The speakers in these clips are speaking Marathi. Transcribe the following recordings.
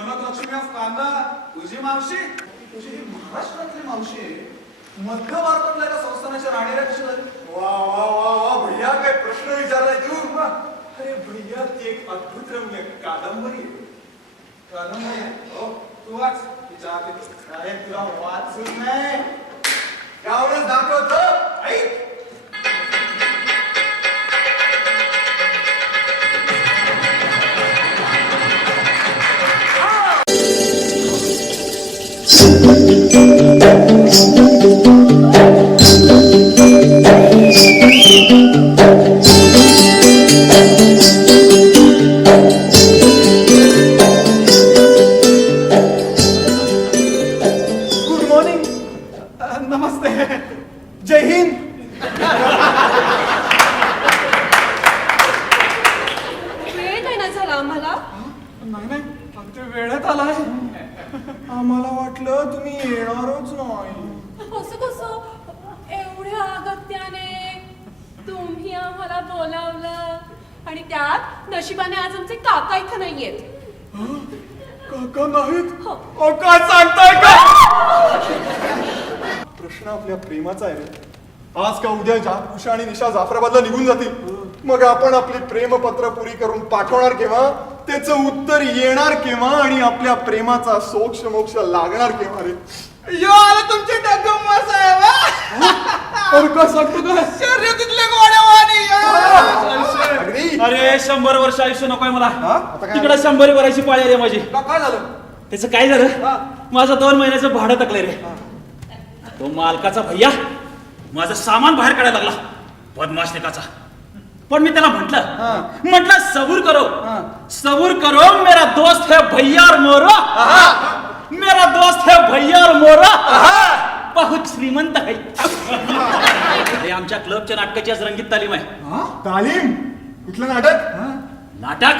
कनकलक्ष्मी ऑफ कांदा तुझी मावशी तुझी ही महाराष्ट्रातली मावशी मध्य भारतातल्या एका संस्थानाच्या राणीला कशी झाली? वा वा वा वा भैया काय प्रश्न विचारलाय तू? अरे भैया ती एक अद्भुत रम्य कादंबरी आहे. कादंबरी आहे? हो तू वाच तिच्या आधी. अरे तुला वाचून नाही गावच दाखवतो ऐक. Good morning. नमस्ते. जय हिंद. वेळ नाही ना झाला आम्हाला. नाही नाही अगदी वेळेत आलाय. आम्हाला वाटलं तुम्ही येणारच नाही. कसं कसं एवढ्या अगत्याने तुम्ही आम्हाला बोलावलं आणि त्यात नशिबाने आज आमचे काका इथं नाहीयेत. काका नाहीत? हो. अहो, काय सांगताय का? प्रश्न आपल्या प्रेमाचा आहे रे. आज का उद्या उषा आणि निशा जाफराबादला निघून जातील. मग आपण आपली प्रेमपत्र पुरी करून पाठवणार केव्हा? त्याचं उत्तर येणार केव्हा? आणि आपल्या प्रेमाचा सोक्ष मोक्ष लागणार केव्हा रे? यो आला तुमचे डगम्मा साहेब. अरे काय सांगतो का? शर्यतीतले घोडेवाणी. अगदी. अरे 100 वर्ष आयुष्य नकोय मला. आता काय? तिकडे 100 भरायची पाळी आली माझी. काय झालं? त्याचं काय झालं? माझं 2 महिन्याचं भाडं टाकलंय रे. तो मालकाचा भैया माझं सामान बाहेर काढायला लागला, बदमाश निकाचा. पण मी त्याला म्हटलं सबूर करो मेरा दोस्त है भैया और मोरो. मेरा दोस्त है भैया और मोरो. बहुत श्रीमंत आहे. अरे आमच्या क्लबच्या नाटकाची आज रंगीत तालीम आहे. तालीम? कुठलं नाटक? नाटक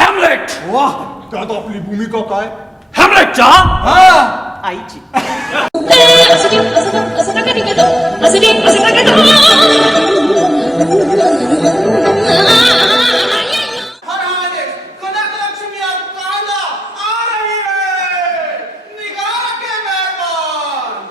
हॅमलेट. वा त्यात आपली भूमिका काय? हॅमलेटच्या आईची. कनकलक्ष्मी ऑफ कांदा आ रही है. निगाह के मेहमान.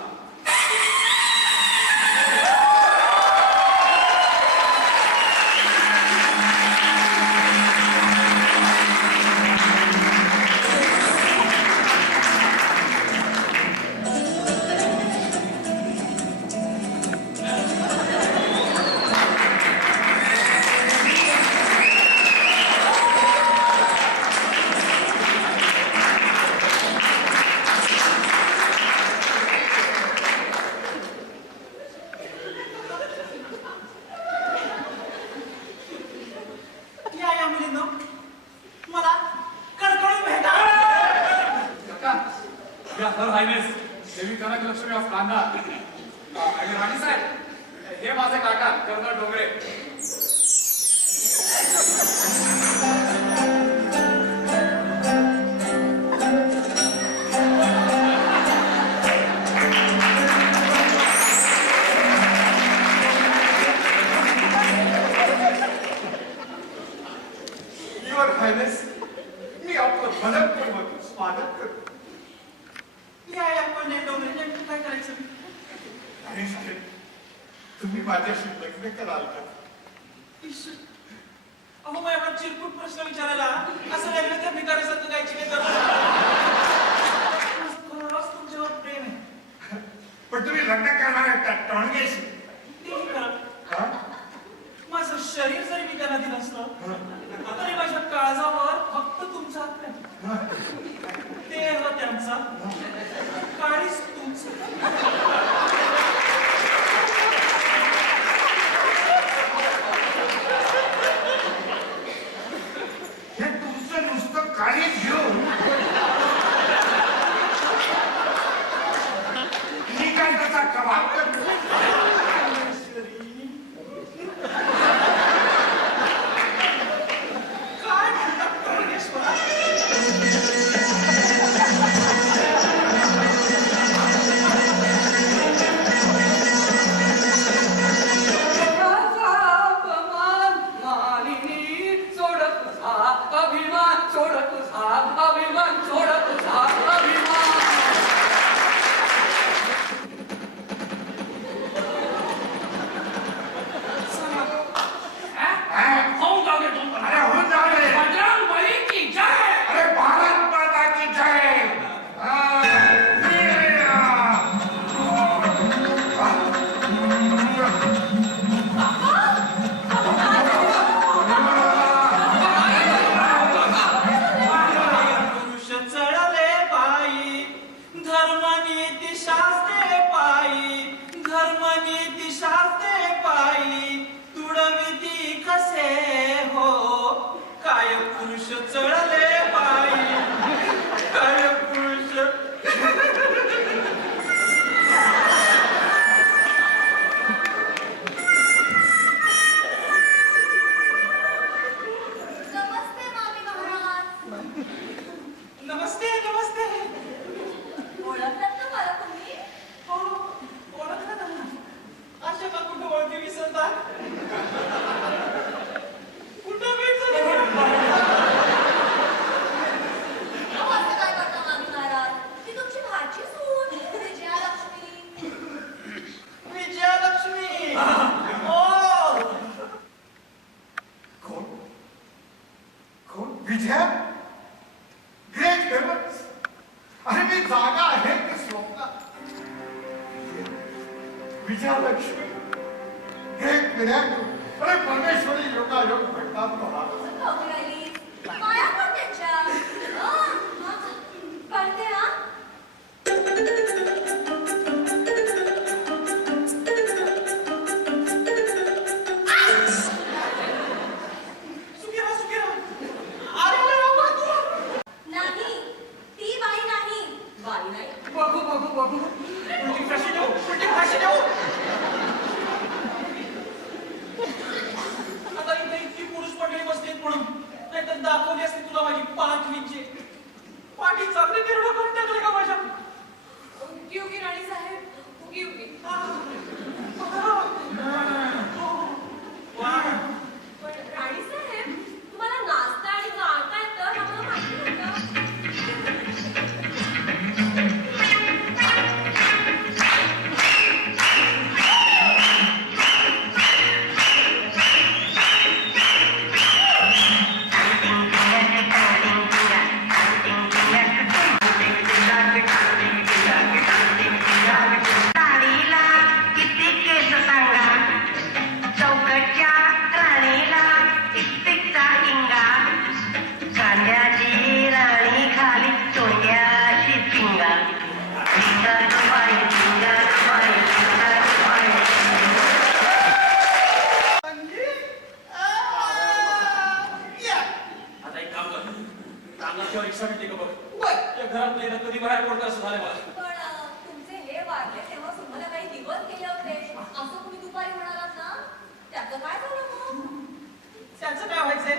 या मुलींनो, मला कडकडून भेटा. हर हायनेस देवी कनकलक्ष्मी ऑफ कांदा आणि राणी साहेब हे माझे काका कर्नल डोंगरे. युअर हायनेस मी आपलं मनपूर्वक स्वागत करतो. काय करायचं? राणी साहेब तुम्ही माझ्याशी लग्न कराल का? अहो मग एवढा चिरकुट प्रश्न विचारायला असं वेगळं त्या भिकाऱ्यासारखं गायची काय खरंच तुमच्यावर प्रेम आहे. पण तुम्ही लग्न करणार आहे त्या टोणगेशी. तेही खरं. हा? माझं शरीर जरी मी त्यांना दिलं असतं तरी माझ्या काळजावर फक्त तुमचा प्रेम. देह त्यांचा, काळीच तुमचं. हे तुमचं नुसतं काळीच घेऊन मी काय त्याचा कबाब करतो? काय म्हणतात परमेश्वरा? सोड तुझा अभिमान, सोड तुझा अभिमान. होऊन जाऊ दे दोन पण. अरे होऊन जाऊ दे. बजरंग बली की जय. अरे भारत माता की जय. पुरुष चढले पायी धर्मनीती शास्त्रे पायी, धर्मनीती शास्त्रे पायी तुडविती कसे हो. काय पुरुष चढले पायी, काय पुरुष. नमस्ते मामी महाराज. नमस्ते नमस्ते. ओळखतात ना मला तुम्ही? हो ओळखलं ना. अशा का कुठं ओळखी विसरतात. कुठं भेट झाली. अहो, असं काय करता मामी महाराज? ती तुमची भाची सून विजयालक्ष्मी. विजयालक्ष्मी. ओ कोण कोण विजया. Great havens. अरे मी जागा आहे की स्वप्न. विजयालक्ष्मी. Great miracle. अरे परमेश्वरी योगायोग घडतात पहा. पाहू राहिली. माया पण त्यांच्या. कळते ना? सुखीरा सुखीरा. अरे अरे बाबा तू. नाही, ती बाई नाही. बाई नाही. बघू बघू बघू. उलटी फाशी देऊ, उलटी फाशी देऊ. आता इथे इतकी पुरुष मंडळी बसलीत म्हणून नाहीतर दाखवली असती तुला माझी पाठीची. पाठी चांगली निर्णय करून टाकले का माझ्या. उगी उगी राणी साहेब, उगी उगी. वा. पण राणी साहेब, तुम्हाला नाचता आणि गाता येतं आम्हाला माहिती होतं. राणीला किती केस सांगा, चौकटच्या राणीला कित्येकचा इंगा. कांद्याची राणी खाली चोंग्याची पिंगा. पिंगा बाई, पिंगा बाई, पिंगा बाई. आता एक काम कर. रांगाच्या रिक्षा भेटली का बघ. या घरात नाही कधी बाहेर पडतं असं झालं मला. पण तुमचे हे वाढले तेव्हा तुम्हाला काही दिवस गेले होते असं तुम्ही दुपारी म्हणालात ना. त्याचं काय झालं मग? त्याचं काय व्हायचंय.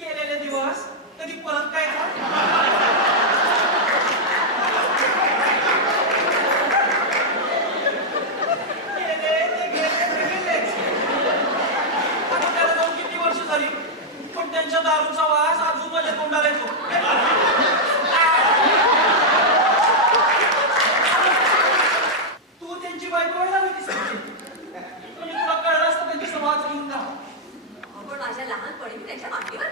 गेलेले दिवस कधी परत काय किती वर्ष झाली पण त्यांच्या दारूचा वास अजून माझ्या तोंडाला येतो. तू त्यांची बायको व्हायला हवी दिसते. तुला कळलं असतं त्यांची समाज घेऊन का. पण माझ्या लहानपणी मी त्याच्या मागेवर